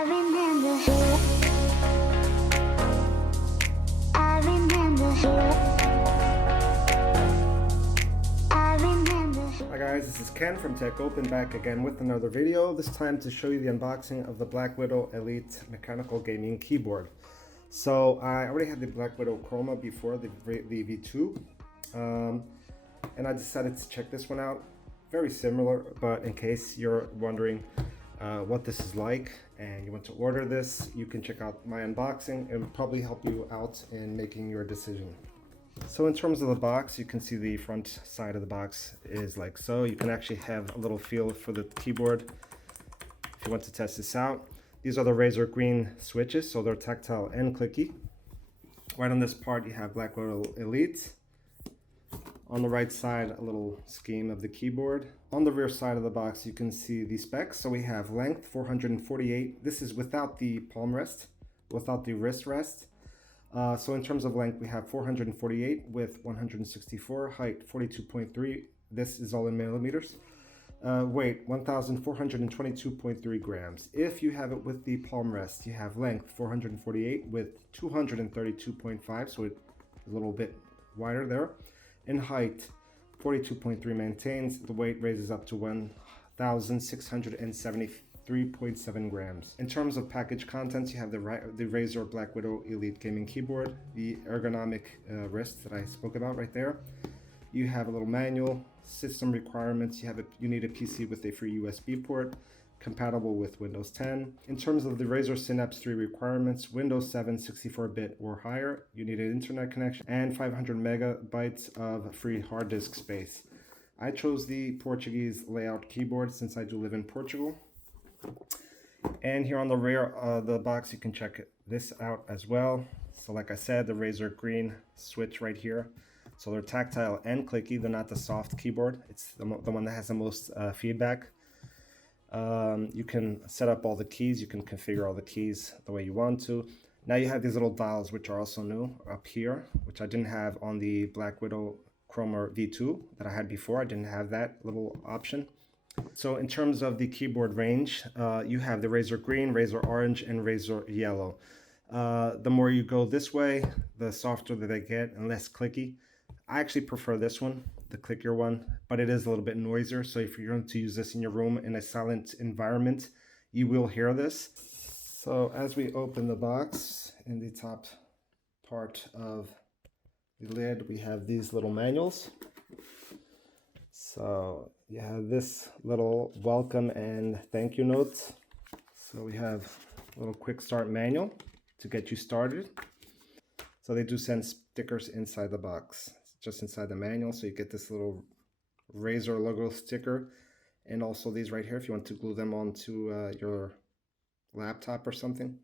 I remember. I remember. I remember. Hi guys, this is Ken from TechOpened, back again with another video. This time to show you the unboxing of the Blackwidow Elite mechanical gaming keyboard. So I already had the Blackwidow Chroma before, the V2, and I decided to check this one out. Very similar, but in case you're wondering what this is like and you want to order this, you can check out my unboxing. It will probably help you out in making your decision. So in terms of the box, you can see the front side of the box is like so. You can actually have a little feel for the keyboard if you want to test this out. These are the Razer green switches, so they're tactile and clicky. Right on this part you have Blackwidow Elite. On the right side, a little scheme of the keyboard. On the rear side of the box, you can see the specs. So we have length 448. This is without the palm rest, without the wrist rest. So in terms of length, we have 448 with 164, height 42.3. This is all in millimeters. Weight 1,422.3 grams. If you have it with the palm rest, you have length 448 with 232.5, so it's a little bit wider there. In height 42.3 maintains. The weight raises up to 1,673.7 grams. In terms of package contents, you have the Razer Blackwidow Elite gaming keyboard, the ergonomic wrist that I spoke about right there. You have a little manual, system requirements. You need a PC with a free USB port, compatible with Windows 10. In terms of the Razer Synapse 3 requirements, Windows 7 64-bit or higher, you need an internet connection, and 500 megabytes of free hard disk space. I chose the Portuguese layout keyboard since I do live in Portugal. And here on the rear of the box, you can check this out as well. So like I said, the Razer green switch right here. So they're tactile and clicky. They're not the soft keyboard. It's the one that has the most feedback. You can set up all the keys. You can configure all the keys the way you want to. Now you have these little dials, which are also new up here, which I didn't have on the Blackwidow Chroma V2 that I had before. I didn't have that little option. So in terms of the keyboard range, you have the Razer green, Razer orange, and Razer yellow. The more you go this way, the softer that they get and less clicky. I actually prefer this one, the clickier one, but it is a little bit noisier. So if you're going to use this in your room in a silent environment, you will hear this. So as we open the box, in the top part of the lid, we have these little manuals. So you have this little welcome and thank you notes. So we have a little quick start manual to get you started. So they do send stickers inside the box, just inside the manual. So you get this little Razer logo sticker, and also these right here if you want to glue them onto your laptop or something.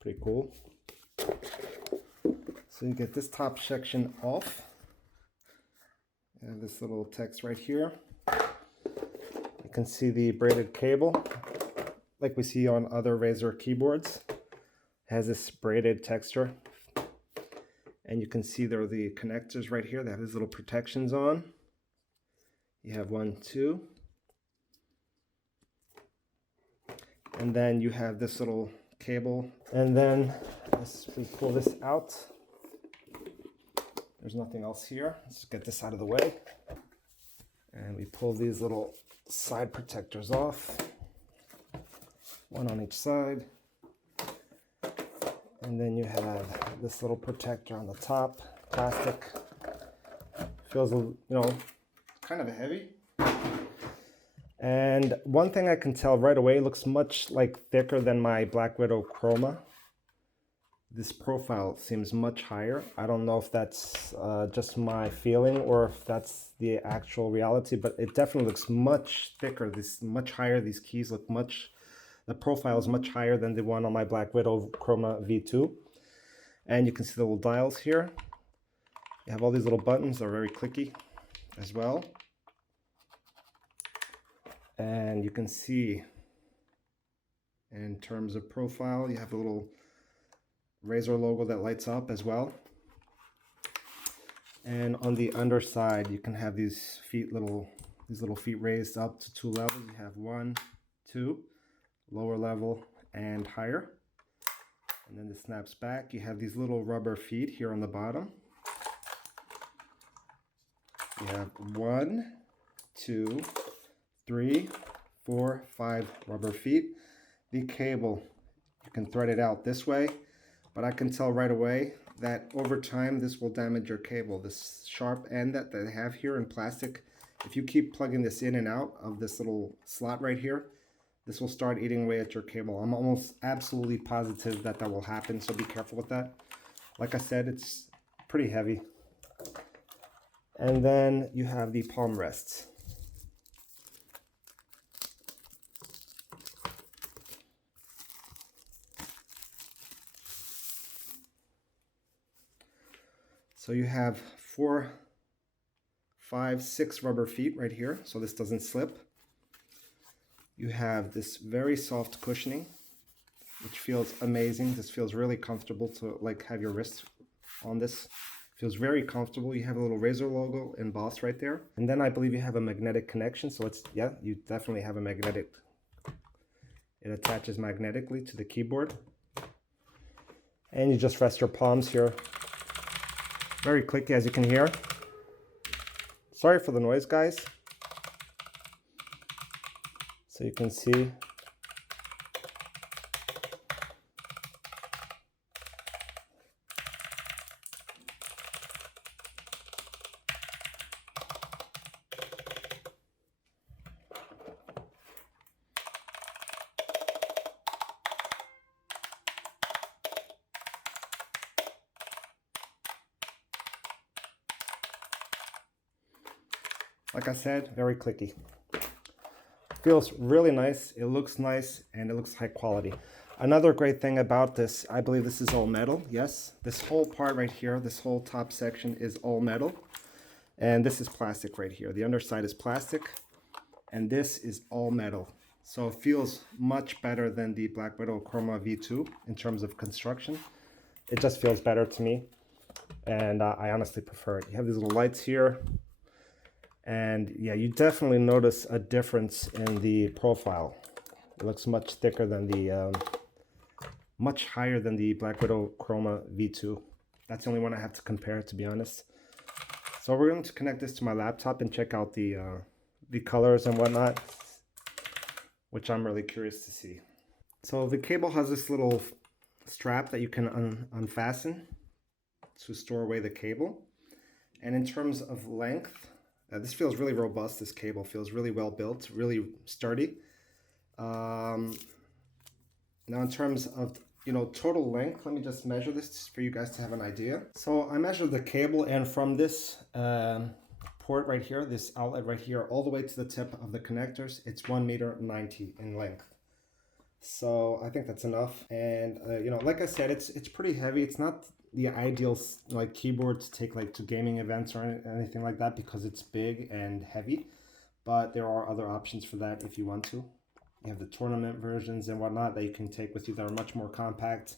Pretty cool. So you get this top section off. You have this little text right here. You can see the braided cable like we see on other Razer keyboards. It has this braided texture. And you can see there are the connectors right here. They have these little protections on. You have 1, 2. And then you have this little cable. And then as we pull this out, there's nothing else here. Let's get this out of the way. And we pull these little side protectors off. One on each side. And then you have this little protector on the top, plastic. Feels, kind of heavy. And one thing I can tell right away, it looks much thicker than my Blackwidow Chroma. This profile seems much higher. I don't know if that's just my feeling or if that's the actual reality, but it definitely looks much thicker. Much higher. These keys look the profile is much higher than the one on my Blackwidow Chroma V2. And you can see the little dials here. You have all these little buttons. They're very clicky as well. And you can see in terms of profile, you have a little Razer logo that lights up as well. And on the underside, you can have these little feet raised up to 2 levels. You have 1, 2, lower level and higher. And then this snaps back. You have these little rubber feet here on the bottom. You have 1, 2, 3, 4, 5 rubber feet. The cable, you can thread it out this way, but I can tell right away that over time this will damage your cable. This sharp end that they have here in plastic, if you keep plugging this in and out of this little slot right here, this will start eating away at your cable. I'm almost absolutely positive that that will happen, so be careful with that. Like I said, it's pretty heavy. And then you have the palm rests. So you have 4, 5, 6 rubber feet right here, so this doesn't slip. You have this very soft cushioning, which feels amazing. This feels really comfortable to like have your wrist on this. Feels very comfortable. You have a little Razer logo embossed right there. And then I believe you have a magnetic connection. So it's, yeah, you definitely have a magnetic. It attaches magnetically to the keyboard. And you just rest your palms here. Very clicky, as you can hear. Sorry for the noise, guys. So you can see. Like I said, very clicky. Feels really nice, it looks nice, and it looks high quality. Another great thing about this, I believe this is all metal, yes. This whole part right here, this whole top section is all metal. And this is plastic right here. The underside is plastic, and this is all metal. So it feels much better than the Blackwidow Chroma V2 in terms of construction. It just feels better to me, and I honestly prefer it. You have these little lights here. And yeah, you definitely notice a difference in the profile. It looks much thicker than the, much higher than the Blackwidow Chroma V2. That's the only one I have to compare, to be honest. So we're going to connect this to my laptop and check out the colors and whatnot, which I'm really curious to see. So the cable has this little strap that you can unfasten to store away the cable. And in terms of length, this feels really robust. This cable feels really well built, really sturdy. Now in terms of, total length, let me just measure this for you guys to have an idea. So I measured the cable, and from this port right here, this outlet right here, all the way to the tip of the connectors, it's 1.90 meters in length. So I think that's enough. And like I said, it's pretty heavy. It's not the ideal like keyboard to take like to gaming events or anything like that because it's big and heavy, but there are other options for that if you want to. You have the tournament versions and whatnot that you can take with you that are much more compact,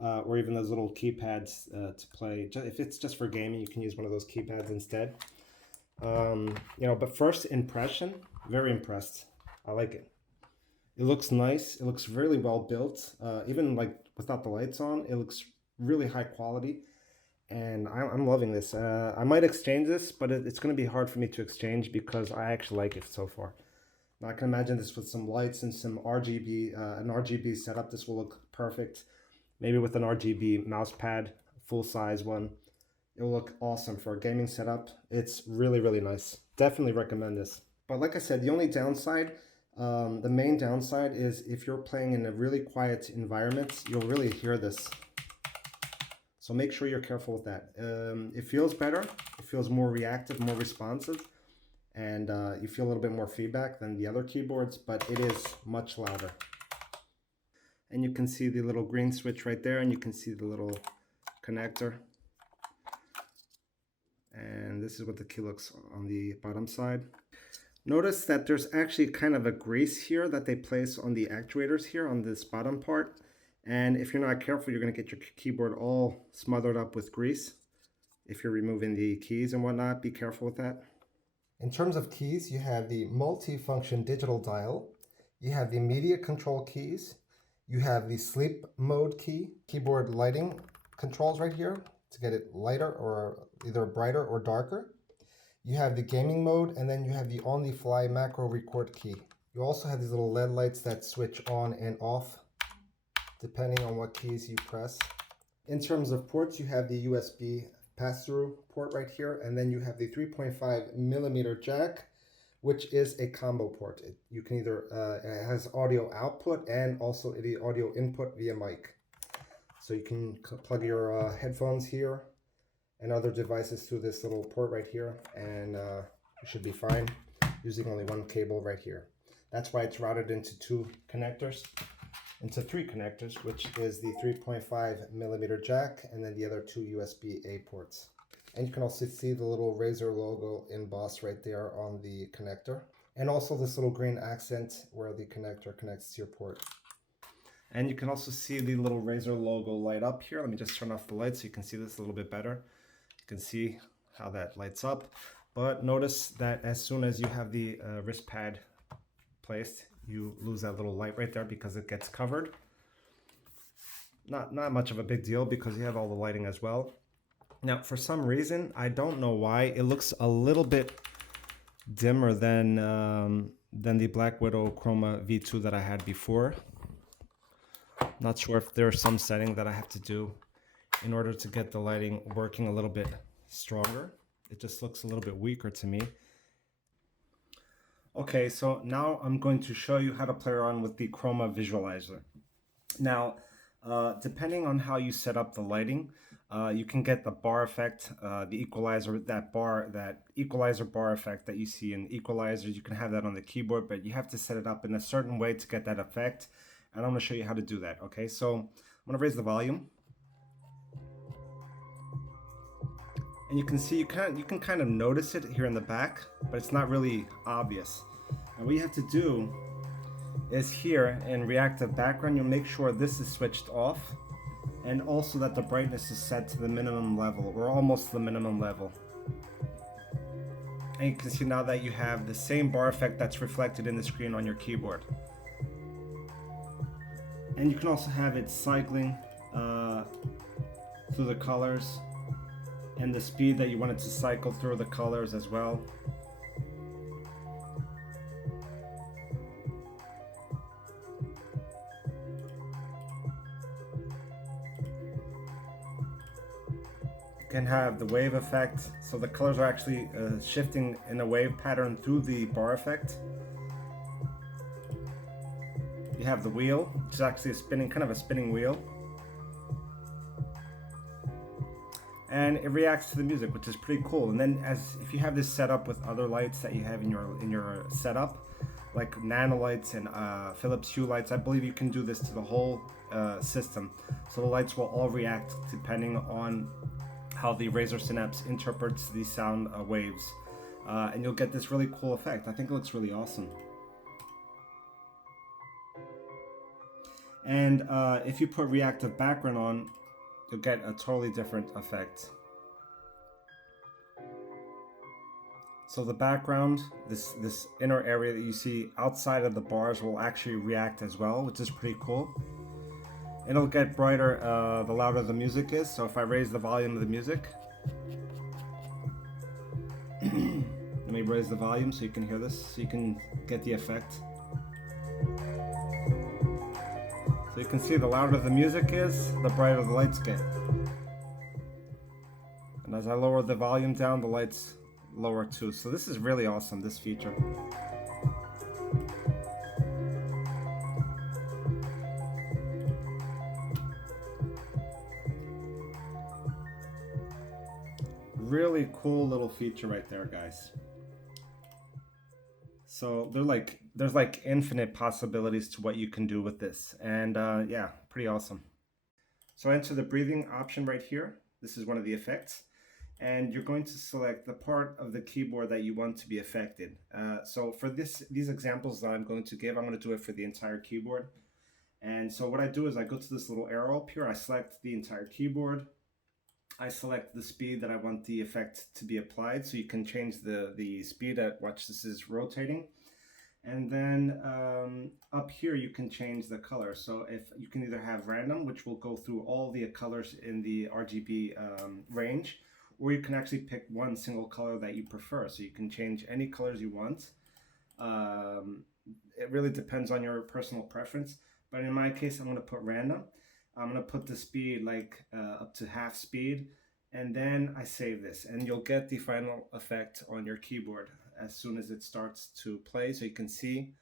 or even those little keypads to play. If it's just for gaming, you can use one of those keypads instead. But first impression, very impressed. I like it. It looks nice. It looks really well built. Even like without the lights on, it looks really high quality, and I'm loving this. I might exchange this, but it's going to be hard for me to exchange because I actually like it so far. Now I can imagine this with some lights and some RGB, an RGB setup. This will look perfect. Maybe with an RGB mouse pad, full size one, it will look awesome for a gaming setup. It's really, really nice. Definitely recommend this. But like I said, the only downside, the main downside is if you're playing in a really quiet environment, you'll really hear this. So make sure you're careful with that. It feels better. It feels more reactive, more responsive, and you feel a little bit more feedback than the other keyboards, but it is much louder. And you can see the little green switch right there, and you can see the little connector. And this is what the key looks on the bottom side. Notice that there's actually kind of a grease here that they place on the actuators here on this bottom part. And if you're not careful, you're going to get your keyboard all smothered up with grease. If you're removing the keys and whatnot, be careful with that. In terms of keys, you have the multi-function digital dial. You have the media control keys. You have the sleep mode key, keyboard lighting controls right here to get it lighter or either brighter or darker. You have the gaming mode, and then you have the on-the-fly macro record key. You also have these little LED lights that switch on and off depending on what keys you press. In terms of ports, you have the USB pass-through port right here, and then you have the 3.5mm jack, which is a combo port. You can either, it has audio output and also the audio input via mic. So you can plug your headphones here and other devices through this little port right here, and you should be fine using only one cable right here. That's why it's routed into three connectors, which is the 3.5mm jack and then the other two USB-A ports. And you can also see the little Razer logo embossed right there on the connector, and also this little green accent where the connector connects to your port. And you can also see the little Razer logo light up here. Let me just turn off the light so you can see this a little bit better. You can see how that lights up, but notice that as soon as you have the wrist pad placed, you lose that little light right there because it gets covered. Not much of a big deal because you have all the lighting as well. Now, for some reason, I don't know why, it looks a little bit dimmer than the Blackwidow Chroma V2 that I had before. Not sure if there's some setting that I have to do in order to get the lighting working a little bit stronger. It just looks a little bit weaker to me. Okay, so now I'm going to show you how to play around with the Chroma Visualizer. Now, depending on how you set up the lighting, you can get the bar effect, the equalizer, that equalizer bar effect that you see in equalizers. You can have that on the keyboard, but you have to set it up in a certain way to get that effect. And I'm going to show you how to do that. Okay, so I'm going to raise the volume. And you can see, you can kind of notice it here in the back, but it's not really obvious. And what you have to do is here in reactive background, you'll make sure this is switched off, and also that the brightness is set to the minimum level, or almost the minimum level. And you can see now that you have the same bar effect that's reflected in the screen on your keyboard. And you can also have it cycling through the colors, and the speed that you want it to cycle through the colors as well. You can have the wave effect, so the colors are actually shifting in a wave pattern through the bar effect. You have the wheel, which is actually a spinning wheel. And it reacts to the music, which is pretty cool. And then if you have this set up with other lights that you have in your setup, like nano lights and Philips Hue lights, I believe you can do this to the whole system. So the lights will all react depending on how the Razer Synapse interprets the sound waves. And you'll get this really cool effect. I think it looks really awesome. And if you put reactive background on, you'll get a totally different effect. So the background, this inner area that you see outside of the bars, will actually react as well, which is pretty cool. It'll get brighter the louder the music is. So if I raise the volume of the music, let me raise the volume so you can hear this, so you can get the effect. So you can see the louder the music is, the brighter the lights get. And as I lower the volume down, the lights lower too. So this is really awesome, this feature. Really cool little feature right there, guys. So there's like infinite possibilities to what you can do with this, and yeah, pretty awesome. So enter the breathing option right here. This is one of the effects, and you're going to select the part of the keyboard that you want to be affected. So for these examples that I'm going to give, I'm going to do it for the entire keyboard. And so what I do is I go to this little arrow up here, I select the entire keyboard, I select the speed that I want the effect to be applied, so you can change the speed at which this is rotating. And then up here you can change the color. So if you can either have random, which will go through all the colors in the RGB range, or you can actually pick one single color that you prefer. So you can change any colors you want. It really depends on your personal preference. But in my case, I'm going to put random. I'm going to put the speed like up to half speed. And then I save this. And you'll get the final effect on your keyboard as soon as it starts to play. So you can see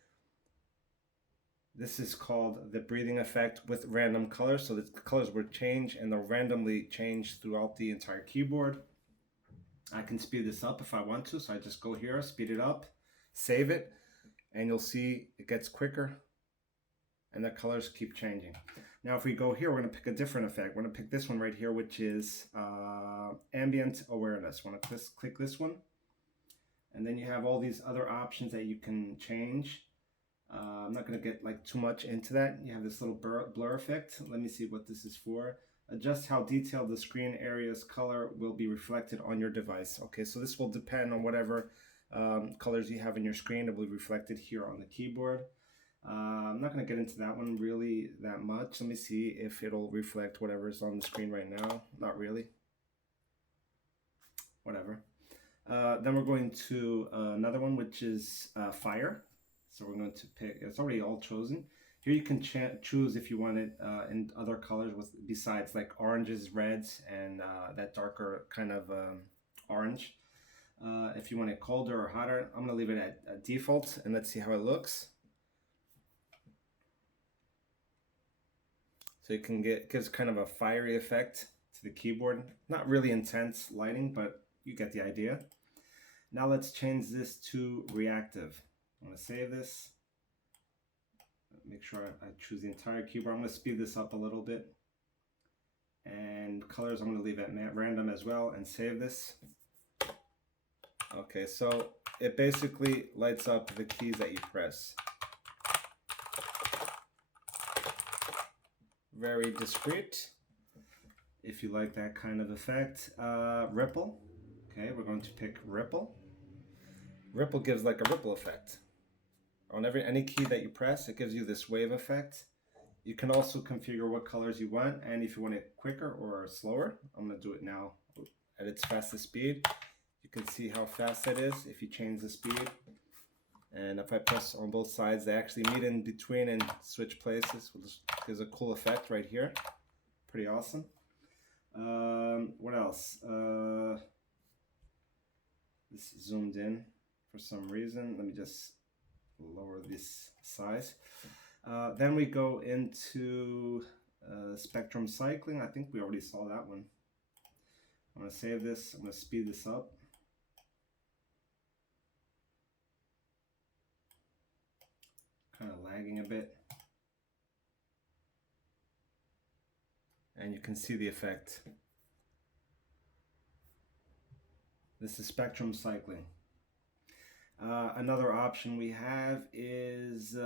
this is called the breathing effect with random colors. So the colors will change and they'll randomly change throughout the entire keyboard. I can speed this up if I want to. So I just go here, speed it up, save it, and you'll see it gets quicker and the colors keep changing. Now if we go here, we're going to pick a different effect. We're going to pick this one right here, which is ambient awareness. Want to click this one, and then you have all these other options that you can change. I'm not going to get like too much into that. You have this little blur effect. Let me see what this is for. Adjust how detailed the screen area's color will be reflected on your device. Okay, so this will depend on whatever colors you have in your screen. It will be reflected here on the keyboard. I'm not going to get into that one really that much. Let me see if it'll reflect whatever is on the screen right now. Not really. Whatever. Then we're going to another one, which is fire. So we're going to pick, it's already all chosen. Here you can choose if you want it in other colors besides like oranges, reds, and that darker kind of orange. If you want it colder or hotter, I'm going to leave it at default, and let's see how it looks. So you can gives kind of a fiery effect to the keyboard. Not really intense lighting, but you get the idea. Now let's change this to reactive. I'm going to save this. Make sure I choose the entire keyboard. I'm going to speed this up a little bit. And colors I'm going to leave at random as well and save this. Okay, so it basically lights up the keys that you press. Very discreet, if you like that kind of effect. Ripple. Okay, we're going to pick ripple. Ripple gives like a ripple effect. On any key that you press, it gives you this wave effect. You can also configure what colors you want, and if you want it quicker or slower, I'm going to do it now at its fastest speed. You can see how fast that is if you change the speed. And if I press on both sides, they actually meet in between and switch places, which gives a cool effect right here. Pretty awesome. What else? This is zoomed in for some reason. Let me just lower this size. Then we go into spectrum cycling. I think we already saw that one. I'm going to save this. I'm going to speed this up. Kind of lagging a bit. And you can see the effect. This is spectrum cycling. Another option we have is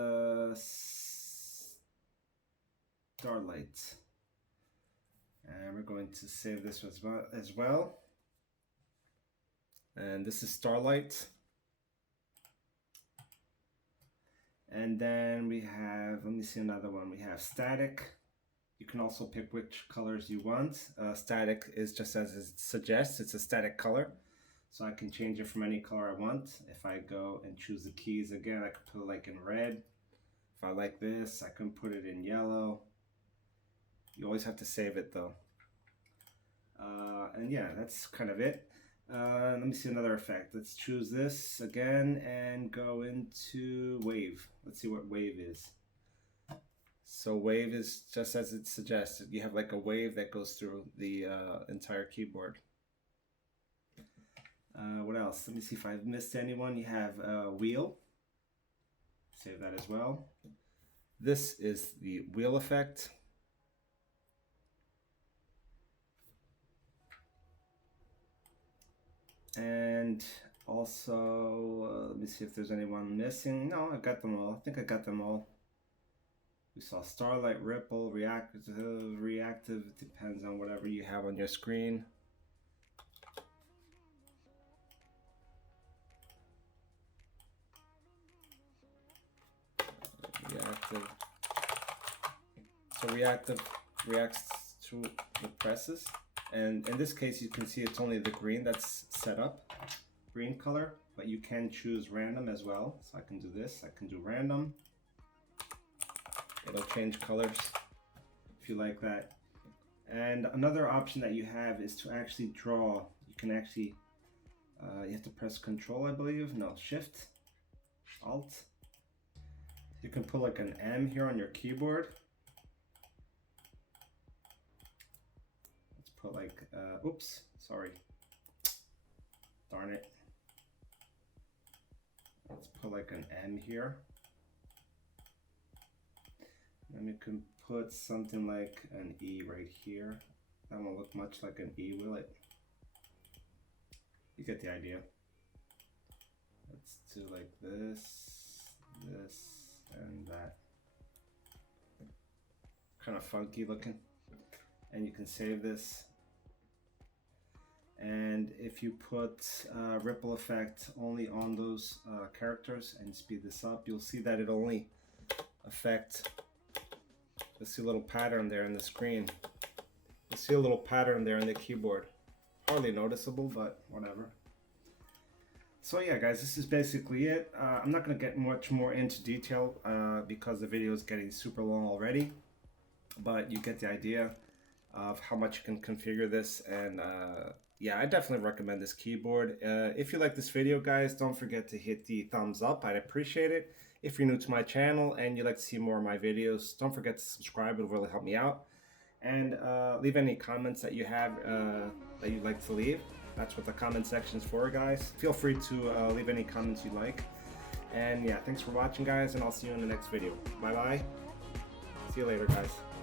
Starlight. And we're going to save this as well. And this is Starlight. And then we have, let me see another one. We have Static. You can also pick which colors you want. Static is just as it suggests, it's a static color. So I can change it from any color I want. If I go and choose the keys again, I can put it like in red. If I like this, I can put it in yellow. You always have to save it though. And yeah, that's kind of it. Let me see another effect. Let's choose this again and go into wave. Let's see what wave is. So wave is just as it suggests. You have like a wave that goes through the entire keyboard. What else? Let me see if I've missed anyone. You have wheel. Save that as well. This is the wheel effect. And also, let me see if there's anyone missing. No, I got them all. I think I got them all. We saw Starlight, Ripple, Reactive. It depends on whatever you have on your screen. reactive. So reactive reacts to the presses, and in this case you can see it's only the green that's set up, green color, but you can choose random as well. So I can do this, I can do random. It'll change colors if you like that. And another option that you have is to actually draw. You can actually, you have to press Control, I believe. No, Shift, Alt. You can put like an M here on your keyboard. Let's put like, oops, sorry. Darn it. Let's put like an M here. And we can put something like an E right here. That won't look much like an E, will it? You get the idea. Let's do like this, this, and that. Kind of funky looking. And you can save this. And if you put ripple effect only on those characters and speed this up, you'll see that it only affects. You'll see a little pattern there in the screen. You'll see a little pattern there in the keyboard. Hardly noticeable, but whatever. So yeah, guys, this is basically it. I'm not going to get much more into detail because the video is getting super long already. But you get the idea of how much you can configure this. And yeah, I definitely recommend this keyboard. If you like this video, guys, don't forget to hit the thumbs up. I'd appreciate it. If you're new to my channel and you'd like to see more of my videos, don't forget to subscribe. It'll really help me out. And leave any comments that you have that you'd like to leave. That's what the comment section is for, guys. Feel free to leave any comments you like. And yeah, thanks for watching, guys, and I'll see you in the next video. Bye-bye. See you later, guys.